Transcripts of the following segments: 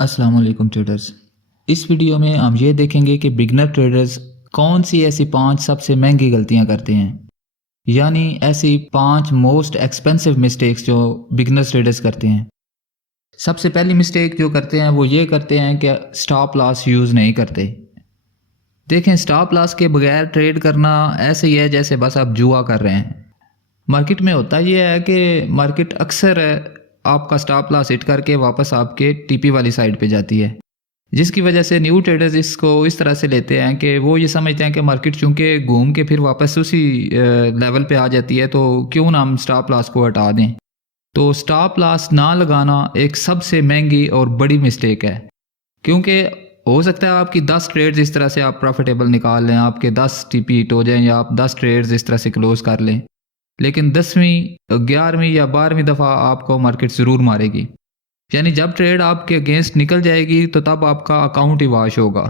अस्सलाम वालेकुम ट्रेडर्स। इस वीडियो में हम ये देखेंगे कि बिगनर ट्रेडर्स कौन सी ऐसी 5 सबसे महंगी गलतियां करते हैं, यानी ऐसी 5 मोस्ट एक्सपेंसिव मिस्टेक्स जो बिगनर ट्रेडर्स करते हैं। सबसे पहली मिस्टेक जो करते हैं वो ये करते हैं कि स्टॉप लॉस यूज़ नहीं करते। देखें, स्टॉप लॉस के बगैर ट्रेड करना ऐसे ही है जैसे बस आप जुआ कर रहे हैं। मार्केट में होता ये है कि मार्केट अक्सर आपका स्टॉप लॉस हिट करके वापस आपके टीपी वाली साइड पे जाती है, जिसकी वजह से न्यू ट्रेडर्स इसको इस तरह से लेते हैं कि वो ये समझते हैं कि मार्केट चूंकि घूम के फिर वापस उसी लेवल पे आ जाती है, तो क्यों ना हम स्टॉप लॉस को हटा दें। तो स्टॉप लॉस ना लगाना एक सबसे महंगी और बड़ी मिस्टेक है, क्योंकि हो सकता है आपकी 10 ट्रेड्स इस तरह से आप प्रॉफिटेबल निकाल लें, आपके 10 टीपी हिट हो जाएं या आप 10 ट्रेड्स इस तरह से क्लोज कर लें, लेकिन 10वीं 11वीं या 12वीं दफ़ा आपको मार्केट ज़रूर मारेगी। यानी जब ट्रेड आपके अगेंस्ट निकल जाएगी तो तब आपका अकाउंट ही वाश होगा।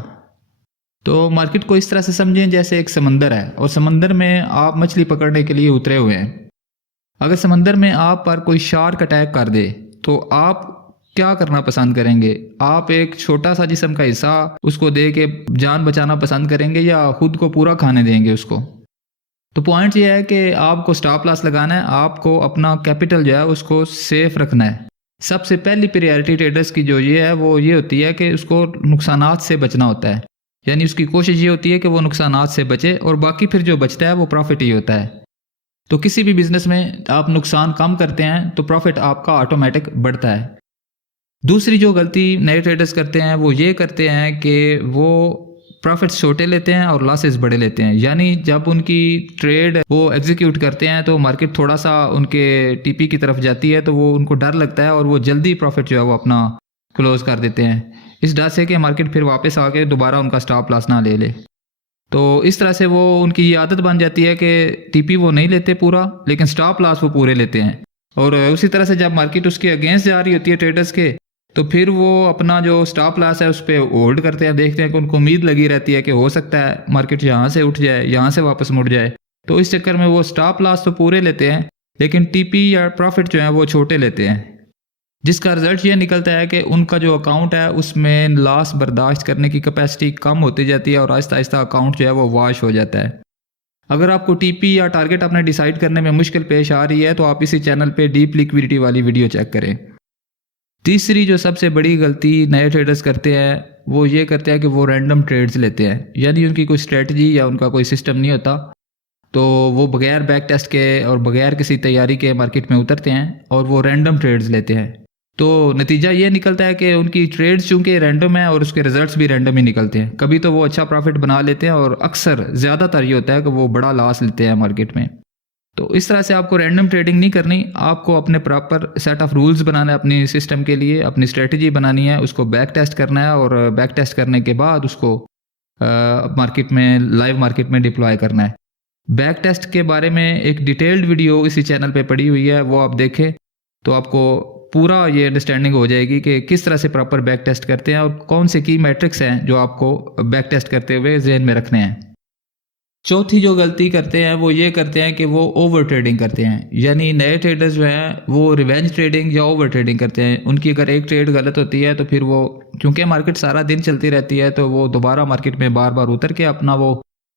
तो मार्केट को इस तरह से समझें जैसे एक समंदर है और समंदर में आप मछली पकड़ने के लिए उतरे हुए हैं। अगर समंदर में आप पर कोई शार्क अटैक कर दे तो आप क्या करना पसंद करेंगे? आप एक छोटा सा जिस्म का हिस्सा उसको दे के जान बचाना पसंद करेंगे या खुद को पूरा खाने देंगे उसको? तो पॉइंट ये है कि आपको स्टॉप लॉस लगाना है, आपको अपना कैपिटल जो है उसको सेफ रखना है। सबसे पहली प्रायोरिटी ट्रेडर्स की जो ये है वो ये होती है कि उसको नुकसानात से बचना होता है, यानी उसकी कोशिश ये होती है कि वो नुकसानात से बचे और बाकी फिर जो बचता है वो प्रॉफिट ही होता है। तो किसी भी बिजनेस में आप नुकसान कम करते हैं तो प्रॉफिट आपका ऑटोमेटिक बढ़ता है। दूसरी जो गलती नए ट्रेडर्स करते हैं वो ये करते हैं कि वो प्रॉफिट्स छोटे लेते हैं और लॉसेस बड़े लेते हैं। यानी जब उनकी ट्रेड वो एग्जीक्यूट करते हैं तो मार्केट थोड़ा सा उनके टीपी की तरफ जाती है तो वो उनको डर लगता है और वो जल्दी प्रॉफिट जो है वो अपना क्लोज कर देते हैं, इस डर से कि मार्केट फिर वापस आके दोबारा उनका स्टॉप लॉस ना ले ले। तो इस तरह से वो उनकी ये आदत बन जाती है कि टीपी वो नहीं लेते पूरा, लेकिन स्टॉप लॉस वो पूरे लेते हैं। और उसी तरह से जब मार्केट उसके अगेंस्ट जा रही होती है ट्रेडर्स के, तो फिर वो अपना जो स्टॉप लॉस है उस पर होल्ड करते हैं। देखते हैं कि उनको उम्मीद लगी रहती है कि हो सकता है मार्केट यहाँ से उठ जाए, यहाँ से वापस मुड़ जाए। तो इस चक्कर में वो स्टॉप लॉस तो पूरे लेते हैं लेकिन टीपी या प्रॉफिट जो है वो छोटे लेते हैं, जिसका रिजल्ट ये निकलता है कि उनका जो अकाउंट है उसमें लॉस बर्दाश्त करने की कैपेसिटी कम होती जाती है और आहिस्ता आहिस्ता अकाउंट जो है वो वॉश हो जाता है। अगर आपको टीपी या टारगेट अपने डिसाइड करने में मुश्किल पेश आ रही है तो आप इसी चैनल पे डीप लिक्विडिटी वाली वीडियो चेक करें। तीसरी जो सबसे बड़ी गलती नए ट्रेडर्स करते हैं वो ये करते हैं कि वो रैंडम ट्रेड्स लेते हैं, यानी उनकी कोई स्ट्रेटजी या उनका कोई सिस्टम नहीं होता, तो वो बगैर बैक टेस्ट के और बगैर किसी तैयारी के मार्केट में उतरते हैं और वो रैंडम ट्रेड्स लेते हैं। तो नतीजा ये निकलता है कि उनकी ट्रेड्स चूंकि रैंडम है और उसके रिजल्ट्स भी रैंडम ही निकलते हैं। कभी तो वो अच्छा प्रॉफिट बना लेते हैं और अक्सर ज़्यादातर ये होता है कि वो बड़ा लॉस लेते हैं मार्केट में। तो इस तरह से आपको रैंडम ट्रेडिंग नहीं करनी, आपको अपने प्रॉपर सेट ऑफ रूल्स बनाना है अपनी सिस्टम के लिए, अपनी स्ट्रेटजी बनानी है, उसको बैक टेस्ट करना है और बैक टेस्ट करने के बाद उसको मार्केट में लाइव मार्केट में डिप्लॉय करना है। बैक टेस्ट के बारे में एक डिटेल्ड वीडियो इसी चैनल पे पड़ी हुई है, वो आप देखें तो आपको पूरा ये अंडरस्टैंडिंग हो जाएगी कि किस तरह से प्रॉपर बैक टेस्ट करते हैं और कौन से की मैट्रिक्स हैं जो आपको बैक टेस्ट करते हुए जहन में रखने हैं। चौथी जो गलती करते हैं वो ये करते हैं कि वो ओवर ट्रेडिंग करते हैं, यानी नए ट्रेडर्स जो हैं वो रिवेंज ट्रेडिंग या ओवर ट्रेडिंग करते हैं। उनकी अगर एक ट्रेड गलत होती है तो फिर वो, क्योंकि मार्केट सारा दिन चलती रहती है, तो वो दोबारा मार्केट में बार बार उतर के अपना वो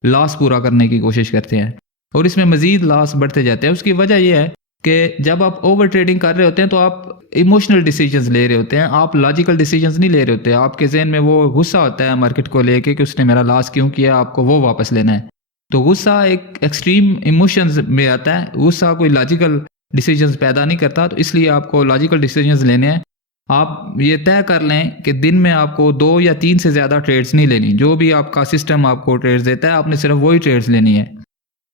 लॉस पूरा करने की कोशिश करते हैं और इसमें मजीद लॉस बढ़ते जाते हैं। उसकी वजह यह है कि जब आप ओवर ट्रेडिंग कर रहे होते हैं तो आप इमोशनल डिसीजंस ले रहे होते हैं, आप लॉजिकल डिसीजंस नहीं ले रहे होते। आपके जहन में वो गुस्सा होता है मार्केट को लेके कि उसने मेरा लॉस क्यों किया, आपको वो वापस लेना है। तो गुस्सा एक एक्सट्रीम इमोशंस में आता है, गुस्सा कोई लॉजिकल डिसीजंस पैदा नहीं करता, तो इसलिए आपको लॉजिकल डिसीजंस लेने हैं। आप ये तय कर लें कि दिन में आपको 2 या 3 से ज़्यादा ट्रेड्स नहीं लेनी। जो भी आपका सिस्टम आपको ट्रेड्स देता है आपने सिर्फ वही ट्रेड्स लेनी है।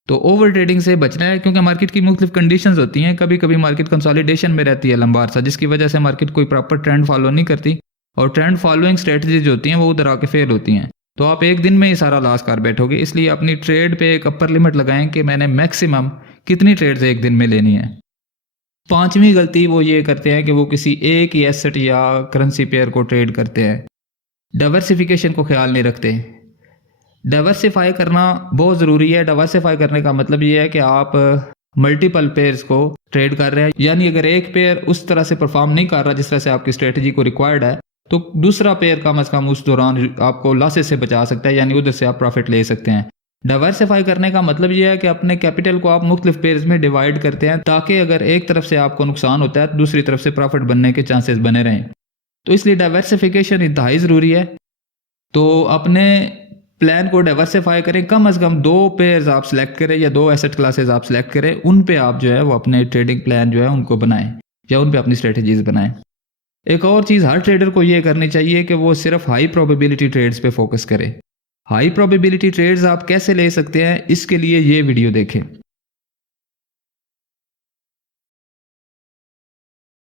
तो ओवर ट्रेडिंग से बचना है, क्योंकि मार्केट की मुख्तलिफ कंडीशंस होती हैं। कभी कभी मार्केट कंसोलिडेशन में रहती है लंबा अरसा, जिसकी वजह से मार्केट कोई प्रॉपर ट्रेंड फॉलो नहीं करती और ट्रेंड फॉलोइंग स्ट्रेटजीज होती हैं वो उधर आके फेल होती हैं, तो आप एक दिन में ही सारा लॉस कर बैठोगे। इसलिए अपनी ट्रेड पे एक अपर लिमिट लगाएं कि मैंने मैक्सिमम कितनी ट्रेड्स एक दिन में लेनी है। पांचवी गलती वो ये करते हैं कि वो किसी एक ही एसेट या करेंसी पेयर को ट्रेड करते हैं, डाइवर्सिफिकेशन को ख्याल नहीं रखते। डाइवर्सिफाई करना बहुत ज़रूरी है। डाइवर्सिफाई करने का मतलब ये है कि आप मल्टीपल पेयर्स को ट्रेड कर रहे हैं, यानी अगर एक पेयर उस तरह से परफॉर्म नहीं कर रहा जिस तरह से आपकी स्ट्रेटजी को रिक्वायर्ड है तो दूसरा पेयर कम से कम उस दौरान आपको लॉसेस से बचा सकता है, यानी उधर से आप प्रॉफिट ले सकते हैं। डाइवर्सिफाई करने का मतलब यह है कि अपने कैपिटल को आप मुख्तलिफ पेयर्स में डिवाइड करते हैं, ताकि अगर एक तरफ से आपको नुकसान होता है तो दूसरी तरफ से प्रॉफिट बनने के चांसेस बने रहें। तो इसलिए डाइवर्सिफिकेशन इंतहाई ज़रूरी है। तो अपने प्लान को डाइवर्सिफाई करें, कम से कम 2 पेयर्स आप सेलेक्ट करें या 2 एसेट क्लासेस आप सेलेक्ट करें, उन पे आप जो है वो अपने ट्रेडिंग प्लान जो है उनको बनाएं या उन पे अपनी स्ट्रेटजीज बनाएं। एक और चीज़ हर ट्रेडर को ये करनी चाहिए कि वो सिर्फ हाई प्रोबेबिलिटी ट्रेड्स पे फोकस करे। हाई प्रोबेबिलिटी ट्रेड्स आप कैसे ले सकते हैं, इसके लिए ये वीडियो देखें।